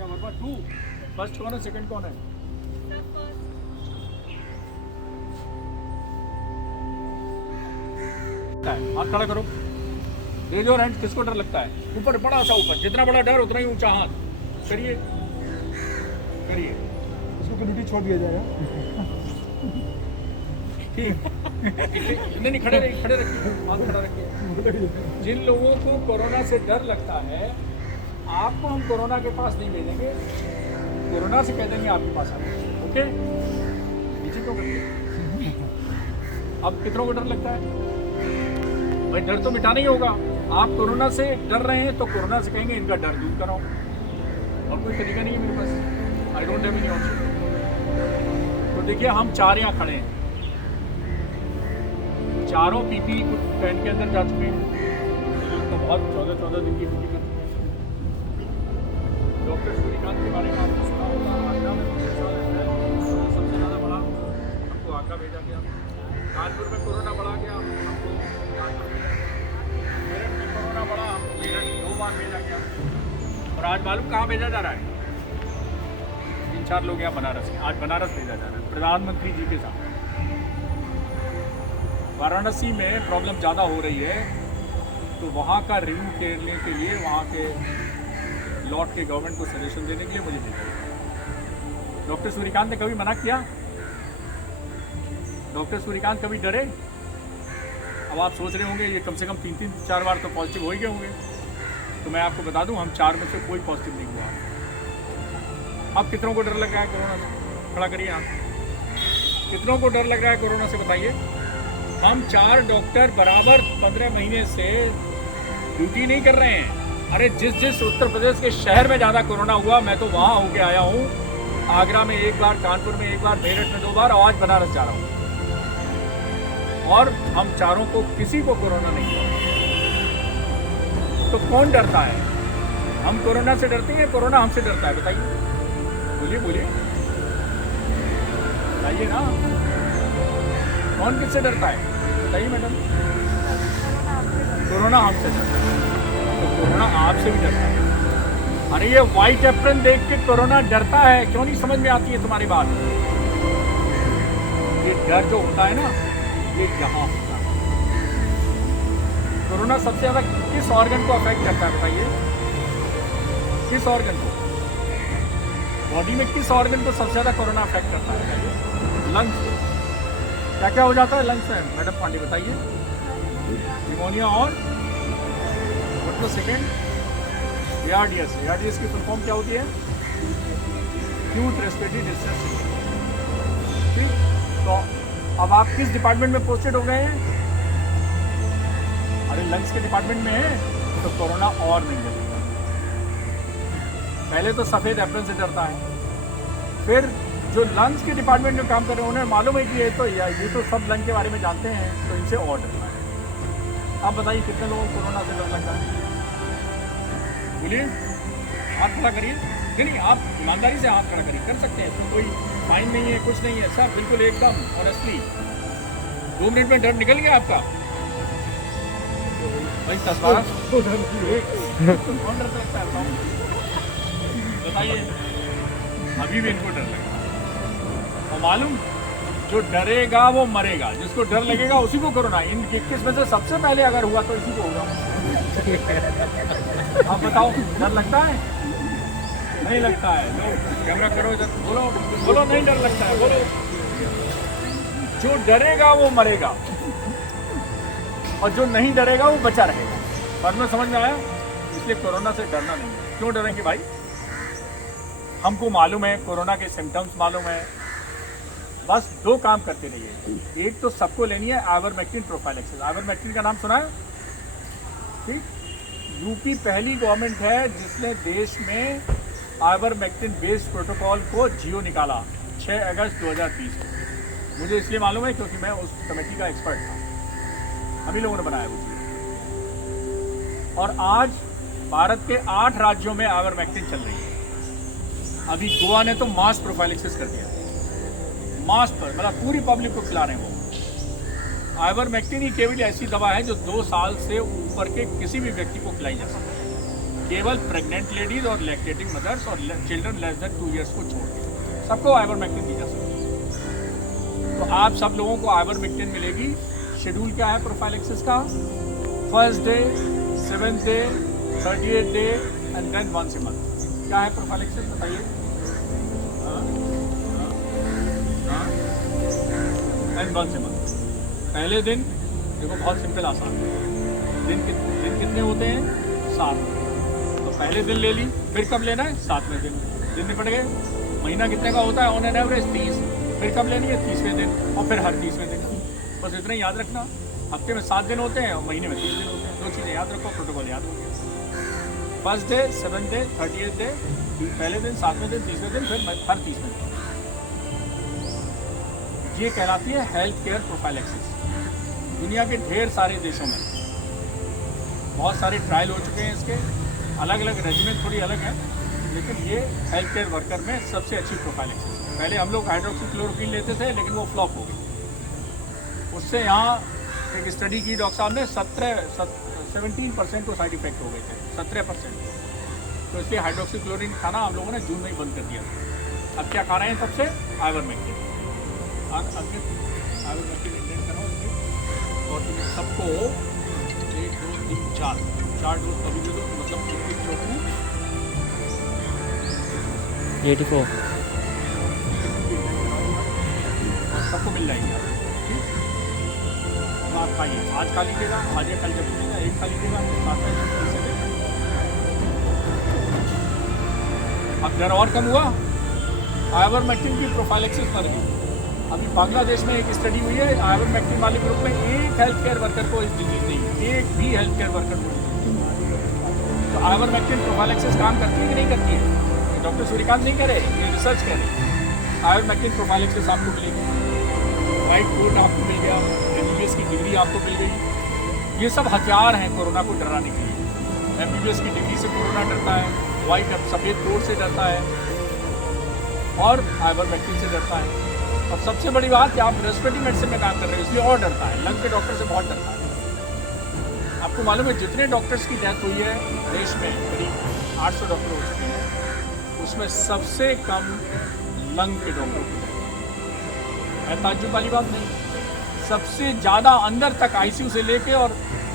संज्ञा वर्मा 2। फर्स्ट कौन है, सेकंड कौन है? हाथ खड़ा करो, रेज योर हैंड। किसको डर लगता है? ऊपर, बड़ा सा ऊपर, जितना बड़ा डर उतना ही ऊंचा हाथ करिए, करिए। इसको कम्युनिटी छोड़ दिया जाएगा। ठीक नहीं, खड़े रहिए, खड़े रखिए, हाथ खड़ा रखिए। जिन लोगों को कोरोना से डर लगता है, आपको हम कोरोना के पास नहीं भेजेंगे, कोरोना से कह देंगे आपके पास आना। ओके, नीचे क्यों करते? अब कितनों को डर लगता है? भाई डर तो मिटाना ही होगा। आप कोरोना से डर रहे हैं तो कोरोना से कहेंगे इनका डर दूर कराओ, और कोई तरीका नहीं है मेरे पास। I don't have any option. तो देखिए, हम चार यहाँ खड़े हैं, चारों पीपी पहन के अंदर जा चुके हैं, तो बहुत 14 दिन की ड्यूटी कर चुके हैं। डॉक्टर सूर्यकांत के बारे में आपको सुना होगा, आगरा में सबसे ज़्यादा बड़ा, हमको आगरा भेजा गया। कानपुर में कोरोना बढ़ा गया, हमको कानपुर भेजा गया। मेरठ में कोरोना बढ़ा, हमको मेरठ 2 बार भेजा गया। और आज मालूम कहाँ भेजा जा रहा है? 3-4 लोग यहाँ बनारस हैं, आज बनारस भेजा जा रहा है प्रधानमंत्री जी के साथ। वाराणसी में प्रॉब्लम ज़्यादा हो रही है, तो वहाँ का रिव्यू करने के लिए, वहाँ के लॉट के गवर्नमेंट को सजेशन देने के लिए मुझे भेजा। डॉक्टर सूर्यकांत ने कभी मना किया? डॉक्टर सूर्यकांत कभी डरे? अब आप सोच रहे होंगे ये कम से कम 3-4 बार तो पॉजिटिव हो ही गए होंगे। तो मैं आपको बता दूं, हम 4 में से कोई पॉजिटिव नहीं हुआ। अब कितनों को डर लग रहा है कोरोना से? खड़ा करिए आप। कितनों को डर लग रहा है कोरोना से, बताइए। हम 4 डॉक्टर बराबर 15 महीने से ड्यूटी नहीं कर रहे हैं। अरे जिस उत्तर प्रदेश के शहर में ज़्यादा कोरोना हुआ, मैं तो वहाँ होके आया हूँ। आगरा में 1 बार, कानपुर में 1 बार, मेरठ में 2 बार, और आज बनारस जा रहा हूँ। और हम चारों को, किसी को कोरोना नहीं हुआ। तो कौन डरता है? हम कोरोना से डरते हैं, कोरोना हमसे डरता है? बताइए, बोलिए बोलिए, बताइए ना, कौन किससे डरता है? बताइए मैडम। कोरोना हमसे डरता है, तो कोरोना आपसे भी डरता है। अरे ये व्हाइट एप्रन देख के कोरोना डरता है, क्यों नहीं समझ में आती है तुम्हारी बात? ये डर जो होता है ना, ये यहाँ होता है। कोरोना सबसे ज्यादा किस ऑर्गन को अफेक्ट करता है, बताइए? किस ऑर्गन को? बॉडी में किस ऑर्गन को सबसे ज्यादा कोरोना अफेक्ट करता है? लंग्स को। क्या क्या हो जाता है लंग्स में, मैडम पांडे बताइए? निमोनिया और what was second? ARDS। ARDS की फुल फॉर्म क्या होती है? Acute respiratory distress syndrome. ठीक, तो अब आप किस डिपार्टमेंट में पोस्टेड हो गए हैं? अरे लंग्स के डिपार्टमेंट में है, तो कोरोना और नहीं डरेगा। पहले तो सफ़ेद एप्रन से डरता है, फिर जो लंग्स के डिपार्टमेंट में काम कर रहे हैं उन्हें मालूम है कि ये तो सब लंग के बारे में जानते हैं, तो इनसे और डरना है। आप बताइए कितने लोगों को कोरोना से डर लगता है? बोलिए, हाथ खड़ा करिए। नहीं, आप ईमानदारी से हाथ खड़ा करिए, कर सकते हैं, इसमें कोई फाइन नहीं है, कुछ नहीं है सर, बिल्कुल एकदम ऑनेस्टली। 2 मिनट में डर निकल गया आपका? भाई 10-12 कौन डर सकता है, बताइए? अभी भी इनको डर लगता है। और मालूम, जो डरेगा वो मरेगा, जिसको डर लगेगा उसी को कोरोना। इन 21 में से सबसे पहले अगर हुआ तो इसी को होगा। आप बताओ, डर लगता है? नहीं लगता है? लो कैमरा करो इधर, बोलो बोलो, नहीं डर लगता है, बोलो। जो डरेगा वो मरेगा, और जो नहीं डरेगा वो बचा रहेगा। बात में समझ में आया? इसलिए कोरोना से डरना नहीं है। क्यों डरेंगे भाई? हमको मालूम है, कोरोना के सिम्टम्स मालूम है। बस 2 काम करते रहिए। एक तो सबको लेनी है आइवरमेक्टिन प्रोफाइलैक्सिस। आइवरमेक्टिन का नाम सुना है? ठीक, यूपी पहली गवर्नमेंट है जिसने देश में आइवरमेक्टिन बेस्ड प्रोटोकॉल को जियो निकाला 6 अगस्त 2020 को। मुझे इसलिए मालूम है क्योंकि मैं उस कमेटी का एक्सपर्ट था। हम ही लोगों ने बनाया वो जियो। और आज भारत के 8 राज्यों में आइवरमेक्टिन चल रही है। अभी गोवा ने तो मास प्रोफाइलैक्सिस कर दिया, मास पर, मतलब पूरी पब्लिक को खिला रहे हैं वो। आइवरमेक्टिन ही केवल ऐसी दवा है जो 2 साल से ऊपर के किसी भी व्यक्ति को खिलाई जा सकती है। केवल प्रेग्नेंट लेडीज और लैक्टेटिंग मदर्स और चिल्ड्रन लेस देन 2 ईयर्स को छोड़ के सबको आइवरमेक्टिन दी जा सकती है। तो आप सब लोगों को आइवरमेक्टिन मिलेगी। शेड्यूल क्या है प्रोफाइलेक्सिस का? First day, 7th day, 38th day and then once a month. क्या है प्रोफाइलेक्सिस बताइए? And once a month. पहले दिन देखो बहुत सिंपल आसान है। दिन कितने होते हैं? 7। तो पहले दिन ले ली, फिर कब लेना है? 7वें दिन निपट गए। महीना कितने का होता है ऑन एन एवरेज? 30। फिर कब लेनी है? 30वें दिन और फिर हर 30वें दिन। बस इतना ही याद रखना। हफ्ते में 7 दिन होते हैं और महीने में 30 दिन होते हैं। 2 चीज़ें याद रखो, प्रोटोकॉल याद हो गया। First day, 7th day, 38th day, पहले दिन, 7वें दिन, 30वें दिन, फिर हर 30वें दिन। ये कहलाती है हेल्थ केयर प्रोफाइलेक्सिस। दुनिया के ढेर सारे देशों में बहुत सारे ट्रायल हो चुके हैं इसके। अलग अलग रेजिमेंट थोड़ी अलग है, लेकिन ये हेल्थ केयर वर्कर में सबसे अच्छी प्रोफाइलेक्सिस है। पहले हम लोग हाइड्रोक्सीक्लोरोक्वीन लेते थे, लेकिन वो फ्लॉप हो गई। उससे यहाँ एक स्टडी की डॉक्टर साहब ने 17% को साइड इफेक्ट हो गए थे, 17%। तो इसलिए हाइड्रोक्सीक्लोरोक्वीन खाना हम लोगों ने जून में ही बंद कर दिया था। अब क्या खा रहे हैं तब से? आइवरमेक्टिन। आइवरमेक्टिन इंटेंट करो और तुम सबको 1, 2, 3, 4 डोज कभी दे दो, मतलब 84 सबको मिल जाएंगे। तो आप खाइए, आज खा लीजिएगा, आज या कल जब मिलेगा एक खा लीजिएगा, 7 से देगा। अब डर और कम हुआ। आइवरमेक्टिन की प्रोफाइलेक्सिस कर दी। अभी बांग्लादेश में एक स्टडी हुई है, आइवरमेक्टिन वाले ग्रुप में एक हेल्थ केयर वर्कर को इस डिजीज नहीं है, एक भी हेल्थ केयर वर्कर को नहीं। तो आइवरमेक्टिन प्रोफाइलेक्सिस काम करती है कि नहीं करती है? डॉक्टर सूर्यकांत नहीं कह रहे, ये रिसर्च कह रहे। आइवरमेक्टिन प्रोफाइलेक्सिस आपको मिलेगी, वाइट कोट आपको मिल गया, MBBS की डिग्री आपको मिल गई। ये सब हथियार हैं कोरोना को डराने के लिए। MBBS की डिग्री से कोरोना डरता है, वाइट सफ़ेद कोट से डरता है और आइवरमेक्टिन से डरता है। और सबसे बड़ी बात कि आप रेस्पिरेटरी मेडिसिन में काम कर रहे हो, इसलिए और डरता है। लंग के डॉक्टर से बहुत डरता है। आपको मालूम है जितने डॉक्टर्स की डेथ हुई है देश में, करीब 800 डॉक्टर हो चुके हैं, उसमें सबसे कम लंग के डॉक्टर की डेथ है। ताज्जुब वाली बात नहीं। सबसे ज़्यादा अंदर तक ICU से लेके और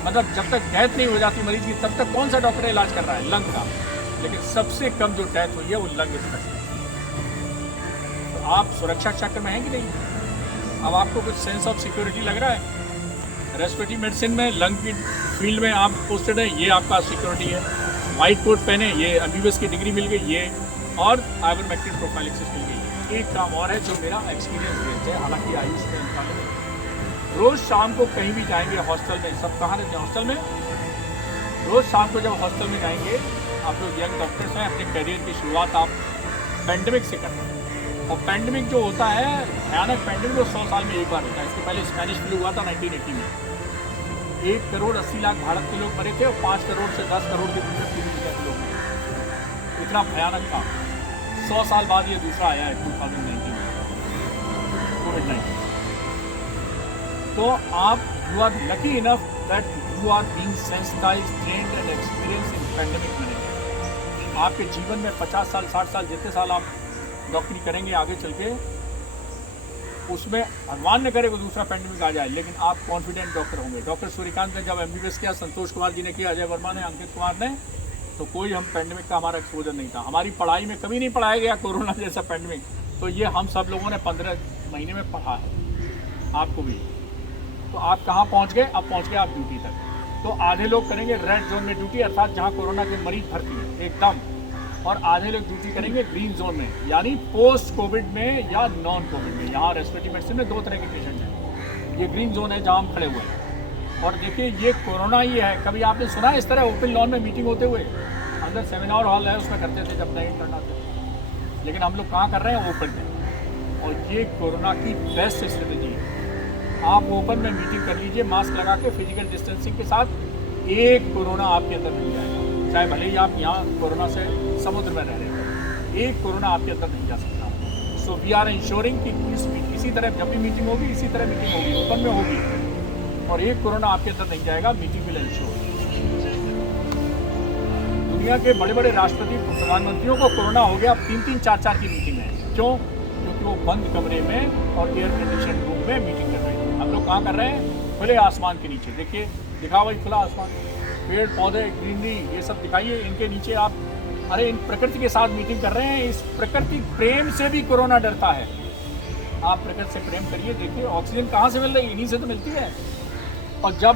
मतलब जब तक डेथ नहीं हो जाती मरीज की, तब तक कौन सा डॉक्टर इलाज कर रहा है? लंग का। लेकिन सबसे कम जो डेथ हुई है वो लंग स्पेशलिस्ट। आप सुरक्षा चक्र में हैं कि नहीं? अब आपको कुछ सेंस ऑफ सिक्योरिटी लग रहा है? रेस्पिरेटरी मेडिसिन में, लंग की फील्ड में आप पोस्टेड हैं, ये आपका सिक्योरिटी है। वाइट कोट पहने, ये MBBS की डिग्री मिल गई, ये और आइवरमेक्टिन प्रोफाइलेक्सिस मिल गई। एक काम और है जो मेरा एक्सपीरियंस बेस्ड है, हालांकि आयुष में निकाले। रोज़ शाम को कहीं भी जाएंगे हॉस्टल में, सब कहाँ रहते हैं? हॉस्टल में। रोज़ शाम को जब हॉस्टल में जाएंगे, आप लोग यंग डॉक्टर्स हैं, अपने करियर की शुरुआत आप पेंडेमिक से करते हैं। और पेंडेमिक जो होता है, भयानक पेंडेमिक, वो 100 साल में एक बार होता है। इसके पहले स्पेनिश फ्लू हुआ था 1980 में। 1 करोड़ 80 लाख भारत के लोग मरे थे और 5 करोड़ से 10 करोड़ के बीच के लोग मरे। इतना भयानक था। 100 साल बाद ये दूसरा आया है 2019 में, कोविड-19। तो आप you are lucky enough that you are being sensitised, trained and experience in pandemic management. आपके जीवन में 50 साल 60 साल जितने साल आप डॉक्टरी करेंगे आगे चल के, उसमें भगवान न करे कोई दूसरा पेंडेमिक आ जाए, लेकिन आप कॉन्फिडेंट डॉक्टर होंगे। डॉक्टर सूर्यकांत ने जब MBBS किया, संतोष कुमार जी ने किया, अजय वर्मा ने, अंकित कुमार ने, तो कोई हम पेंडेमिक का हमारा एक्सपोजर नहीं था। हमारी पढ़ाई में कभी नहीं पढ़ाया गया कोरोना जैसा पेंडेमिक। तो ये हम सब लोगों ने 15 महीने में पढ़ा है, आपको भी। तो आप कहाँ पहुँच गए? अब पहुँच गए आप ड्यूटी तक। तो आधे लोग करेंगे रेड जोन में ड्यूटी, अर्थात जहाँ कोरोना के मरीज भर्ती है एकदम, और आधे लोग ड्यूटी करेंगे ग्रीन जोन में, यानी पोस्ट कोविड में या नॉन कोविड में। यहाँ रेस्पिरेटरी मेडिसिन में 2 तरह के पेशेंट हैं। ये ग्रीन जोन है जहाँ हम खड़े हुए हैं। और देखिए ये कोरोना ही है। कभी आपने सुना है इस तरह ओपन लॉन में मीटिंग होते हुए? अंदर सेमिनार हॉल है, उसमें करते थे जब नए इंटर्न आते। लेकिन हम लोग कहाँ कर रहे हैं? ओपन में। और ये कोरोना की बेस्ट स्ट्रेटेजी है। आप ओपन में मीटिंग कर लीजिए, मास्क लगा के, फिजिकल डिस्टेंसिंग के साथ। एक कोरोना आपके अंदर नहीं जाएगा, चाहे भले ही आप यहाँ कोरोना से समुद्र में रह रहे हो, एक कोरोना आपके अंदर नहीं जा सकता। सो वी आर इंश्योरिंग कि इसी तरह जब भी मीटिंग होगी, इसी तरह मीटिंग होगी, ओपन में होगी, और एक कोरोना आपके अंदर नहीं जाएगा। Meeting will ensure. दुनिया के बड़े बड़े राष्ट्रपति प्रधानमंत्रियों को कोरोना हो गया 3-3, 4-4 की मीटिंग है। क्यों? क्योंकि वो बंद कमरे में और एयर कंडीशन रूम में मीटिंग कर रहे हैं। हम लोग कहाँ कर रहे हैं? खुले आसमान के नीचे। देखिए, दिखाओ भाई खुला आसमान, पेड़ पौधे, ग्रीनरी, ये सब दिखाइए। इनके नीचे आप, अरे इन प्रकृति के साथ मीटिंग कर रहे हैं। इस प्रकृति प्रेम से भी कोरोना डरता है। आप प्रकृति से प्रेम करिए, देखिए ऑक्सीजन कहाँ से मिल रही है? इन्हीं से तो मिलती है। और जब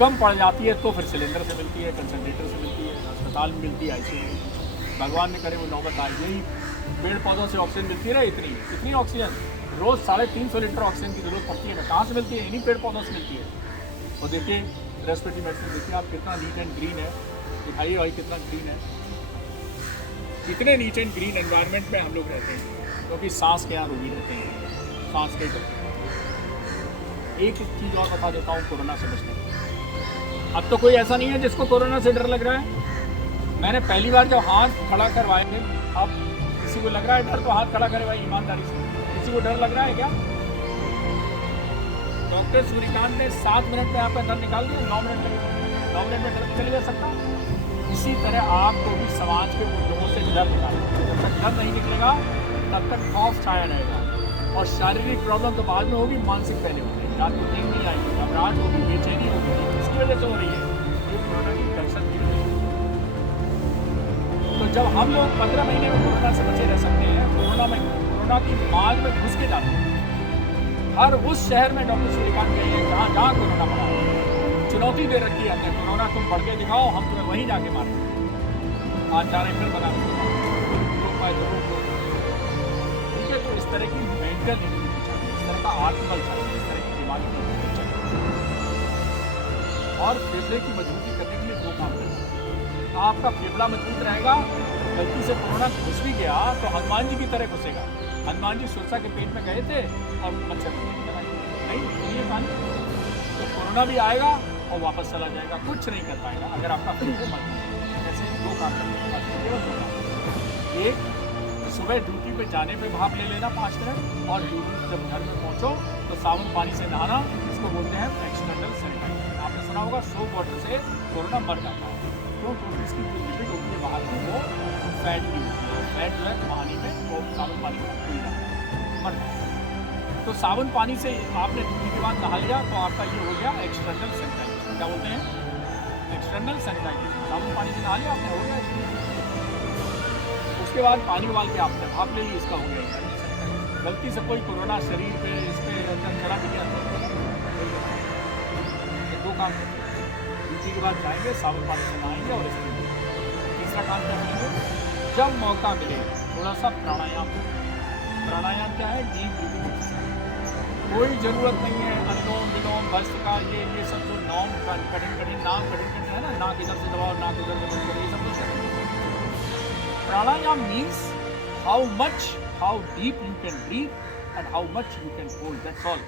कम पड़ जाती है तो फिर सिलेंडर से मिलती है, कंसनट्रेटर से मिलती है, अस्पताल में मिलती है, आईसीयू। भगवान ने करे वो नौबत आई। यही पेड़ पौधों से ऑक्सीजन मिलती है। इतनी ऑक्सीजन रोज़ 350 लीटर ऑक्सीजन की जरूरत पड़ती है। कहाँ से मिलती है? इन्हीं पेड़ पौधों से मिलती है। और देखिए रेस्पिरेटरी मेडिसिन, देखिए आप कितना नीट एंड ग्रीन है। दिखाइए भाई कितना ग्रीन है। इतने नीट एंड ग्रीन एनवायरनमेंट में हम लोग रहते हैं क्योंकि सांस के यहाँ रोगी रहते हैं, सांस के डरते हैं। एक चीज़ और बता देता हूँ कोरोना से बचने की। अब तो कोई ऐसा नहीं है जिसको कोरोना से डर लग रहा है। मैंने पहली बार जब हाथ खड़ा करवाए थे, अब किसी को लग रहा है डर तो हाथ खड़ा करे भाई ईमानदारी से। किसी को डर लग रहा है क्या? डॉक्टर सूर्यकांत ने 7 मिनट में आपका डर निकाल दिया। 9 मिनट लगे, 9 मिनट में डर चले जा सकता। इसी तरह आपको भी समाज के उन लोगों से डर निकालना। जब तक डर नहीं निकलेगा तब तक खौफ छाया रहेगा। और शारीरिक प्रॉब्लम तो बाद में होगी, मानसिक पहले होगी। रात को नींद नहीं आएगी, घबराहट होगी, बेचैनी होगी। इसकी वजह से हो रही है ये कोरोना की दहशत की वजह से। तो जब हम लोग 15 महीने में कोरोना से बचे रह सकते हैं, कोरोना की मार में घुस के जाते हैं। हर उस शहर में डॉक्टर सूर्यकांत गए हैं जहाँ जहाँ कोरोना बढ़ा है। चुनौती दे रखी है हमने, कोरोना तुम बढ़ के दिखाओ, हम तुम्हें वहीं जाके मारेंगे। आज जा रहे फिर बना ठीक है। तो इस तरह की मेंटल इम्यूनिटी चाहिए, इस तरह का आत्मबल चाहिए, इस तरह की दिमागी मजबूती चाहिए। और फेफड़े की मजबूती करने के लिए 2 काम करें। आपका फेफड़ा मजबूत रहेगा। गलती से कोरोना घुस भी गया तो हनुमान जी की तरह घुसेगा। हनुमान जी सुरसा के पेट में गए थे और मच्छर नहीं, ये पानी तो कोरोना भी आएगा और वापस चला जाएगा, कुछ नहीं कर पाएगा अगर आपका फेफड़े मजबूत है। ऐसे 2 काम करने केवल 2 काम। एक, सुबह ड्यूटी पे जाने पे भाप ले लेना 5 मिनट, और ड्यूटी जब घर में पहुंचो तो साबुन पानी से नहाना। इसको बोलते हैं एक्सटर्नल सैनिटाइजर। आपने सुना होगा सोप वाटर से कोरोना मर जाता है। तो क्योंकि इसकी जो लिपिड होती है बाहर की वो फैट की होती है। फैट जो है पानी में वो साबुन पानी में खुल जाता है, मर जाता है। तो साबुन पानी से आपने ड्यूटी के बाद नहा लिया तो आपका ये हो गया एक्सटर्नल सैनिटाइजर। क्या बोलते हैं? External sanitiser. साबुन पानी से नहा लिया आपने, हो गया। उसके बाद पानी उबाल के आपने भाप ले ली, इसका हो गया इंटरनल सैनिटाइजर। गलती से कोई कोरोना शरीर पे इस पे अंदर चला भी गया तो 2 काम करते हैं। ड्यूटी के बाद जाएंगे, साबुन पानी से नहाएंगे और इसके तीसरा काम क्या करेंगे? जब मौका मिले थोड़ा सा प्राणायाम। प्राणायाम क्या है? Deep breathing. कोई ज़रूरत नहीं है अनुलोम विलोम भस्त्रिका ये सब जो नाम कठिन नाम कठिन है ना, नाक इधर से दबाओ, नाक उधर से बंद करो, ये सब कुछ है। Pranayam means how deep you can breathe and how much you can hold. That's all.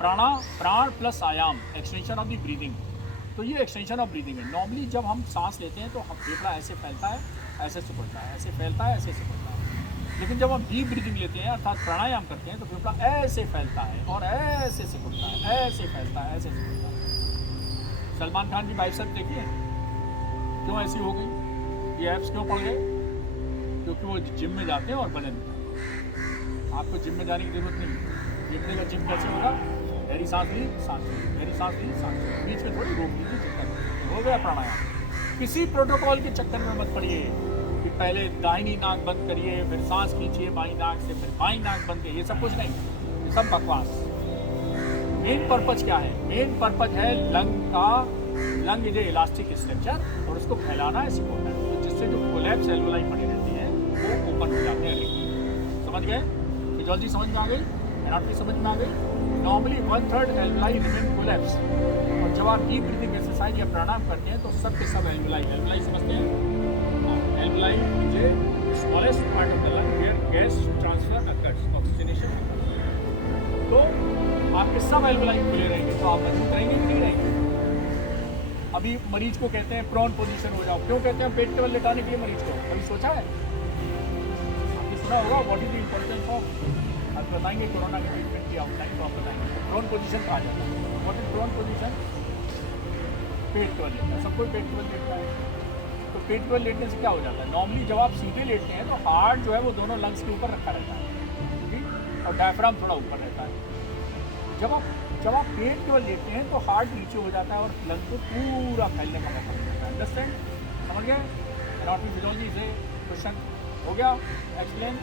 प्राण प्लस आयाम, एक्सटेंशन ऑफ द ब्रीदिंग। तो ये एक्सटेंशन ऑफ ब्रीदिंग है। नॉर्मली जब हम सांस लेते हैं तो हम फेफड़ा ऐसे फैलता है, ऐसे सिकुड़ता है, ऐसे फैलता है, ऐसे सिकुड़ता है। लेकिन जब हम डीप ब्रीदिंग लेते हैं अर्थात प्राणायाम करते हैं तो फेफड़ा ऐसे फैलता है और ऐसे सिकुड़ता है, ऐसे फैलता है, ऐसे सिकुड़ता है। सलमान खान की बाइसेप देखिए क्यों ऐसी हो गई, ये एब्स क्यों पड़ गए? क्योंकि वो जिम में जाते हैं और वजन उठाते हैं। आपको जिम में जाने की जरूरत नहीं। जिम का जिम कैसे होगा? गहरी सांस ली, सांस ली, गहरी सांस ली, सांस ली, बीच में थोड़ी रोक लीजिए, जितना हो गया प्राणायाम। किसी प्रोटोकॉल के चक्कर में मत पड़िए कि पहले दाहिनी नाक बंद करिए, फिर सांस खींचिए बाईं नाक से, फिर बाईं नाक बंद करिए। ये सब कुछ नहीं, ये सब बकवास। मेन पर्पज क्या है? मेन पर्पज है lung is a elastic structure और उसको फैलाना है, सिकोड़ना है, तो जिससे जो कोलैप्स एल्वोलाई पड़ी रहती है वो ओपन हो जाते हैं। समझ गए? फिजियोलॉजी समझ में आ गई, एनाटॉमी समझ में आ गई। नॉर्मली 1/3 एल्वोलाई रिमेन कोलैप्स, और जब आप डीप ब्रीथिंग एक्सरसाइज या प्राणायाम करते हैं तो सब के सब एल्वोलाई समझते हैं। Alveoli is a smallest part of the lung where gas transfer occurs, oxygenation. तो आपके सब एल्वोलाई खुले रहेंगे तो आप मजबूत रहेंगे कि नहीं रहेंगे? अभी मरीज को कहते हैं प्रोन पोजीशन हो जाओ। क्यों कहते हैं पेट के बल लेटाने के लिए मरीज को? कभी सोचा है? आपने सुना होगा what is the importance of, आप बताएंगे कोरोना के ट्रीटमेंट की आउटलाइन तो आप बताएंगे। प्रोन पोजीशन कहा जाता है। What is prone position? पेट के बल लेटना, सबको पेट के बल लेटना है। तो पेट के बल लेटने से क्या हो जाता है, नॉर्मली जब आप सीधे लेटते हैं तो हार्ट जो है वो दोनों लंग्स के ऊपर रखा रहता है, ठीक, और डायफ्राम थोड़ा ऊपर रहता है। जब आप पेट के बल लेटते हैं तो हार्ट नीचे हो जाता है और लंग को पूरा फैलने का मौका मिलता है। अंडरस्टैंड, समझ गए? एनाटॉमी फिजियोलॉजी से क्वेश्चन हो गया एक्सप्लेन।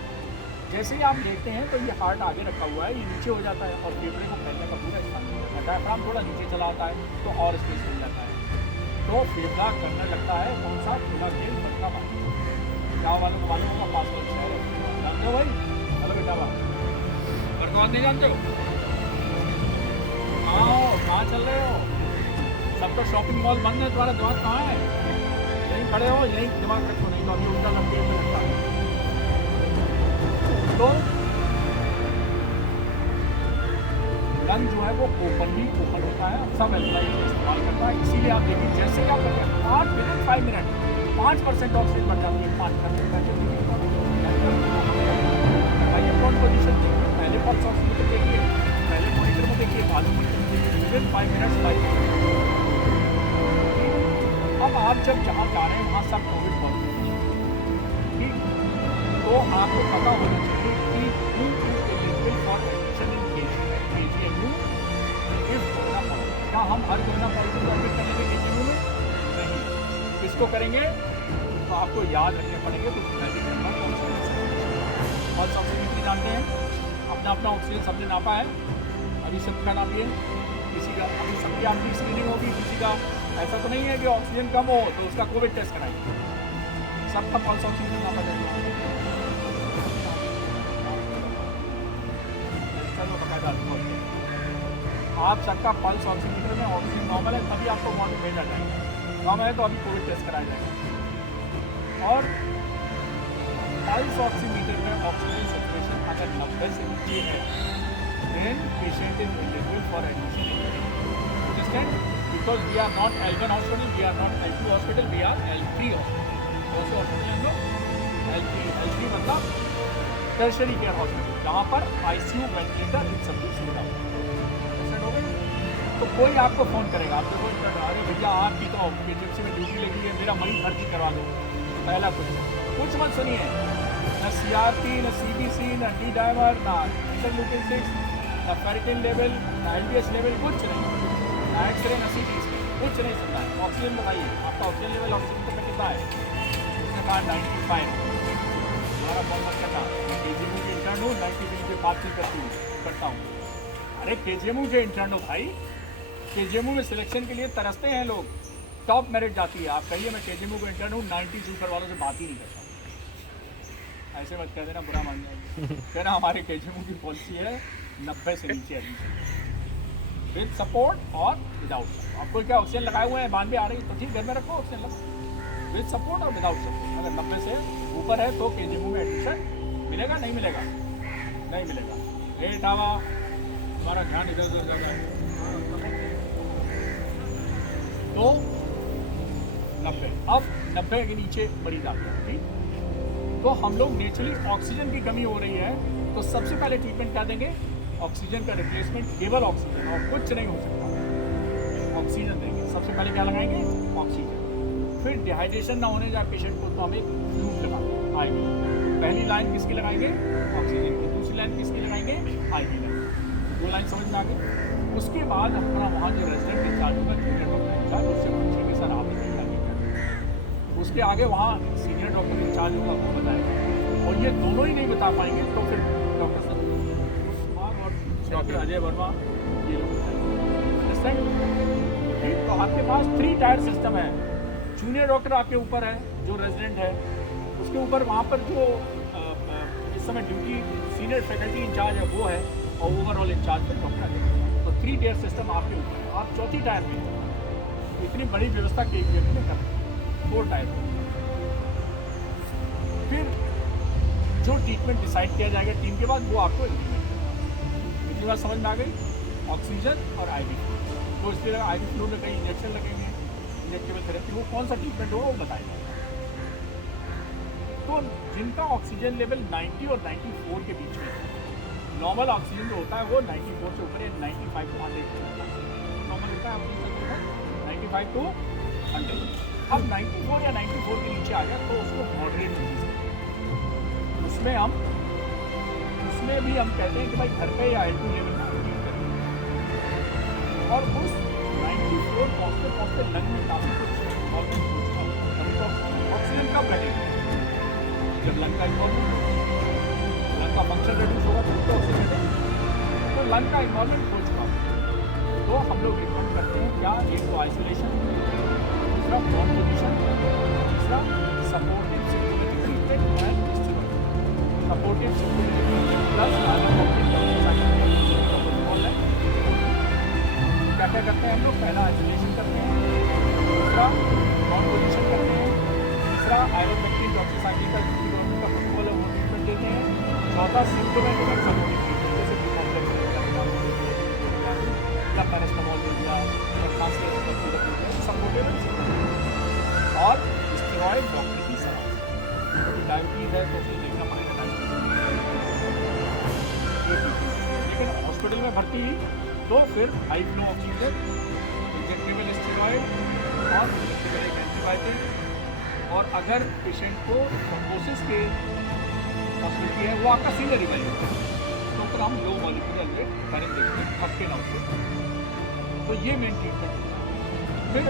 जैसे ही आप लेटते हैं तो ये हार्ट आगे रखा हुआ है, ये नीचे हो जाता है और फेफड़े को फैलने का पूरा स्थान मिल जाता है। डायफ्राम थोड़ा नीचे चला होता है तो और स्पेस मिल जाता है, तो फेफड़ा करने लगता है कौन सा, खुला खेल बड़का पानी। गाँव वालों को मालूम होगा, पास वाले शहर है, जानते हो भाई? हेलो बेटा बात बड़का बात नहीं जानते हो? कहाँ चल रहे हो? सब तो शॉपिंग मॉल बंद है, तुम्हारा दिमाग कहाँ है? यहीं खड़े हो, यहीं दिमाग रखो, नहीं तो अभी उल्टा लंबे पे लगता है। तो लंग जो है वो ओपनली ओपन होता है, सब एल्कलाइन इस्तेमाल करता है, इसीलिए आप देखिए जैसे ही आप करते हैं 5 मिनट 5% ऑक्सीजन बढ़ जाती है, 5%। ये कौन पोजिशन थी, पहले पल्स ऑक्सीमीटर देखिए, पहले मॉनिटर में देखिए, बाद में मॉनिटर में देखिए, विद 5 मिनट्स 5। अब आप जब जहाँ जा रहे हैं वहाँ सब कोविड पॉजिटिव है, ठीक, तो आपको पता होना चाहिए कि who is eligible for admission in KGMU if corona positive. क्या हम हर कोरोना पॉजिटिव को एडमिट करेंगे KGMU में? नहीं। किसको करेंगे? तो आपको याद रखने पड़ेंगे कुछ मेडिकल पल्स ऑक्सीमीटर जानते हैं, अपना ऑक्सीजन सबने नापा है, अभी सबका नापिए, किसी का अभी सबकी आपकी स्क्रीनिंग होगी, किसी का ऐसा तो नहीं है कि ऑक्सीजन कम हो तो उसका कोविड टेस्ट कराएंगे, सबका पल्स ऑक्सीमीटर नापा जाएगा। चलो बकायदा आप सबका पल्स ऑक्सीमीटर में ऑक्सीजन नॉर्मल है तभी आपको वहाँ पे भेजा जाएगा, नॉर्मल है तो अभी कोविड टेस्ट कराया जाएगा। और पल्स ऑक्सीमीटर में ऑक्सीजन सैचुरेशन अगर 90 से नीचे है then patient is eligible for admission. Understand? Because we are not L1 hospital, we are not L2 hospital, we are L3 hospital. कौन से हॉस्पिटल है लोग? L3 मतलब टर्शरी केयर हॉस्पिटल, जहाँ पर ICU वेंटिलेटर इन सब की सुविधा हो गई। तो कोई आपको फ़ोन करेगा, आप देखो अरे भैया आपकी तो एजेंसी में ड्यूटी लगी है, मेरा मरीज भर्ती करवा दो। पहला कुछ मत सुनिए, न CRP, न CBC, न डी डाइमर, ना इंटरल्यूकिन 6, ना फेरिटिन लेवल, ना LDH लेवल, कुछ नहीं, ना एक्सरे, ना CT स्कैन, कुछ नहीं सुनना है। ऑक्सीजन बताइए, आपका ऑक्सीजन लेवल ऑक्सीजन में कितना है? उसने कहा 95। हमारा फोन मत करना, KGMU के इंटर्न हूँ, 90 से बातचीत करता हूँ। अरे KGMU के इंटर्न हो भाई, KGMU में सिलेक्शन के लिए तरसते हैं लोग, टॉप मेरिट जाती है। आप कहिए मैं KGMU को इंटर्न हूँ, 90 से ऊपर वालों से बात ही नहीं करता। ऐसे मत कह देना, बुरा मान जाएंगे। कहना हमारे KGMU की पॉलिसी है 90 से नीचे एडमिशन, विद सपोर्ट और विदाउट। आपको क्या ऑक्सीजन लगाए हुए हैं, 92 आ रही है तो ठीक, घर में रखो ऑक्सीजन लगाओ, विद सपोर्ट और विदाउट सपोर्ट। अगर 90 से ऊपर है तो KGMU में एडमिशन मिलेगा, नहीं मिलेगा? नहीं मिलेगा। हे टावा, हमारा ध्यान इधर उधर ज़्यादा है। तो 90, अब 90 के नीचे मरीज आते हैं, ठीक। तो हम लोग नेचुरली ऑक्सीजन की कमी हो रही है तो सबसे पहले ट्रीटमेंट क्या देंगे? ऑक्सीजन का रिप्लेसमेंट, केवल ऑक्सीजन और कुछ नहीं हो सकता, ऑक्सीजन देंगे। सबसे पहले क्या लगाएंगे? ऑक्सीजन। फिर डिहाइड्रेशन ना होने जाए पेशेंट को तो हम एक फ्लूइड लगाएंगे, IV। पहली लाइन किसकी लगाएंगे? ऑक्सीजन की। दूसरी लाइन किसकी लगाएंगे? IV line. 2 लाइन समझ में आ गई। उसके बाद अपना वहाँ जो रेजिडेंट इंचार्ज होगा, जूनियर डॉक्टर इंचार्ज, उससे पूछेंगे सर आप बताइए आगे क्या। उसके आगे वहाँ सीनियर डॉक्टर इंचार्ज होगा, वो बताएगा। और ये दोनों ही नहीं बता पाएंगे तो फिर डॉक्टर कुमार और डॉक्टर अजय वर्मा ये लोग बताएंगे। तो आपके पास 3 टायर सिस्टम है। जूनियर डॉक्टर आपके ऊपर है जो रेजिडेंट है, उसके ऊपर वहाँ पर जो इस समय ड्यूटी सीनियर फैकल्टी इंचार्ज है वो है, और ओवरऑल इंचार्ज पर डॉक्टर है। तो 3 टायर सिस्टम आपके ऊपर है, आप चौथी टायर में हैं। इतनी बड़ी व्यवस्था KGMU ने कर 4 टायर। फिर जो ट्रीटमेंट डिसाइड किया जाएगा टीम के बाद वो आपको इम्प्लीमेंट करना। इतनी बात समझ में आ गई? ऑक्सीजन और IV। तो इसलिए IV फ्लूइड में कहीं इंजेक्शन लगेंगे, इंजेक्टेबल थेरेपी, वो कौन सा ट्रीटमेंट होगा वो बताएगा। तो जिनका ऑक्सीजन लेवल 90 और 94 के बीच में है, नॉर्मल ऑक्सीजन जो होता है वो 94 से ऊपर या 95 टू 100 नॉर्मल होता है, 95 टू 100। अब 94 या 94 के नीचे आ गया तो उसको मॉडरेट डिजीज उसमें भी हम कहते हैं कि भाई घर पे या L2 लेवल में ट्रीट करें। और उस 94 पहुँचते लंग में काफ़ी कुछ ऑक्सीजन कब घटेगी जब लंग का इन्वॉल्वमेंट लंग का फंक्शन रिड्यूस होगा तो ऑक्सीजन घटेगी। तो लंग का इन्वॉल्वमेंट हो चुका तो हम लोग रिकमेंड करते हैं क्या एक तो आइसोलेशन, दूसरा बॉन पोजिशन, तीसरा supportive symptomatic treatment and steroid. Supportive symptomatic treatment plus क्या क्या करते हैं हम लोग, पहला आइसोलेशन करते हैं, दूसरा बॉन पोजिशन करते हैं, तीसरा आयरोबैक्टीन डॉक्सीसाइक्लिन का गवर्नमेंट का प्रोटोकॉल है वो ट्रीटमेंट देते हैं, चौथा सिम्पटोमेटिक एंड सपोर्टिव ट्रीटमेंट जैसे कॉम्प्लेक्स या पैरास्टामॉल दे दिया या खांसी सपोर्टिव और स्टेरॉइड डॉक्टर की सलाह। डायबिटीज है तो उसे देखना पड़ेगा लेकिन हॉस्पिटल में भर्ती हुई तो फिर high flow oxygen, injectable steroid और इंजेक्टेबल एक एंटीबायोटिक। और अगर पेशेंट को थ्रोम्बोसिस के पॉसिबिलिटी है वो आपका सीनियर इवेल्यूएट तो फिर हम लो मॉलिक्यूलर वेट करें देखते हैं थपके ना उसको। तो ये मेन ट्रीटमेंट है। फिर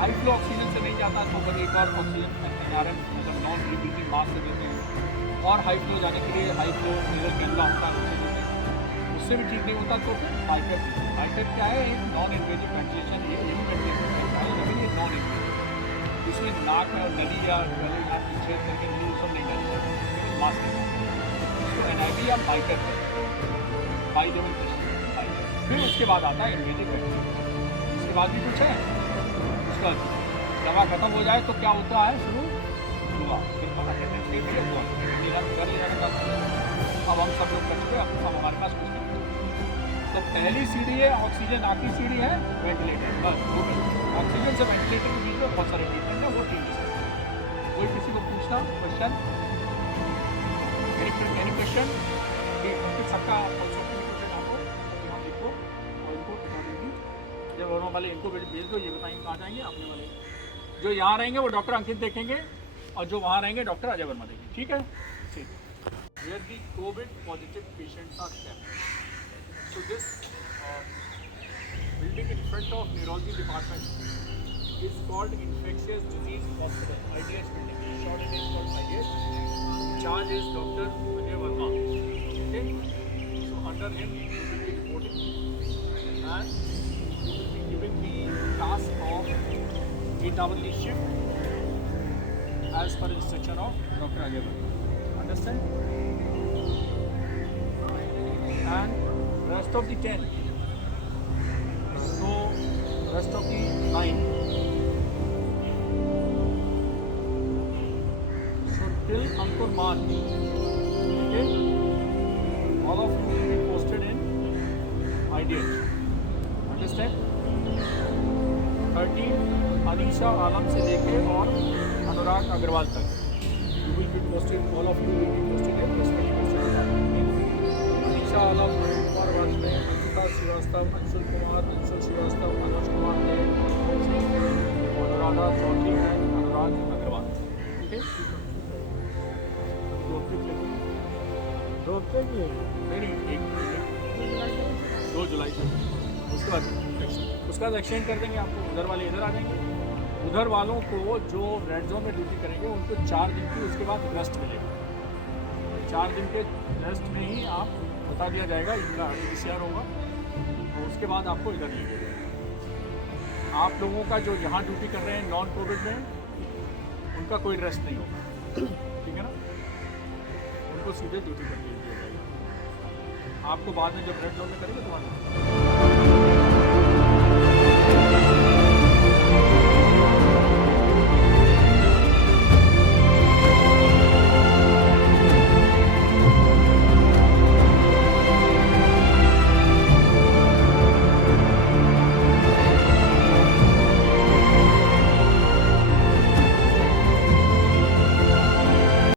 हाई फ्लो ऑक्सीजन से नहीं जाता तो फिर एक और ऑक्सीजन NRM मतलब नॉन रीब्रीथिंग मास्क से देते हैं। और हाई फ्लो जाने के लिए हाई फ्लो नेजल कैनुला होता है उससे देते हैं। उससे भी ठीक नहीं होता तो फिर पाइपेट। पाइपेट क्या है, एक नॉन इन्वेजिव वेंटिलेशन, ये भी वेंटिलेशन है लेकिन ये नॉन इन्वेजिव, इसमें नाक में और नली या गले या छेद करके नली सब नहीं जाती मास्क नहीं जाता। इसको NIV या पाइपेट है, हाई लेवल प्रेशर। फिर उसके बाद आता है इन्वेजिव वेंटिलेशन। उसके बाद भी कुछ है, उसका दवा खत्म हो जाए तो क्या होता है शुरू दुआ, फिर अटेंडेंस ले लिया दुआ कर ले जाने का। अब हम सब लोग कर चुके, अब हमारे पास कुछ नहीं। तो पहली सीढ़ी है ऑक्सीजन, आखिरी सीढ़ी है वेंटिलेटर। बस वो ऑक्सीजन से वेंटिलेटर के बीच में बहुत सारे ट्रीटमेंट है, वो ठीक है। कोई किसी को पूछना क्वेश्चन, एनी क्वेश्चन सबका जब होने वाले इनको भेज दो, ये बताएंगे कहाँ जाएंगे। अपने वाले जो यहाँ रहेंगे वो डॉक्टर अंकित देखेंगे और जो वहाँ रहेंगे डॉक्टर अजय वर्मा देखेंगे। ठीक है, ठीक। Where the COVID positive patients are kept. So this building in front of neurology department is called Infectious Disease Hospital, IDH building. Short name is called IDH. In charge is Dr. Ajay Verma. Okay, so under him you will be reporting and you will be given the task of 8-hourly shift as per instruction of Dr. Ajay Verma. Understand? And rest of the 10. So rest of the 9. So till Ankur March, okay, all of you will be posted in IDH. Understand? 13 Anisha आलम से लेके और अनुराग अग्रवाल तक you will be posted, all of you will be posted in respective Anisha Alam, Kumar Vajpayee, Ankita Srivastava, Anshul Kumar, Anshul Srivastava, Manoj Kumar Dey, Anuradha Chaudhary and Anurag Agarwal. ठीक है, नहीं 2 जुलाई को उसके बाद एक्सटेंड कर देंगे आपको। उधर वाले इधर आ जाएंगे, उधर वालों को जो रेड जोन में ड्यूटी करेंगे उनको 4 दिन की उसके बाद रेस्ट मिलेगा। 4 दिन के रेस्ट में ही आप बता दिया जाएगा, इनका RT-PCR होगा और उसके बाद आपको इधर ले जाएगा। आप लोगों का जो यहाँ ड्यूटी कर रहे हैं नॉन कोविड में, उनका कोई रेस्ट नहीं होगा। ठीक है ना, उनको सीधे ड्यूटी कर दिया जाएगा। आपको बाद में जब रेड जोन में करेंगे तो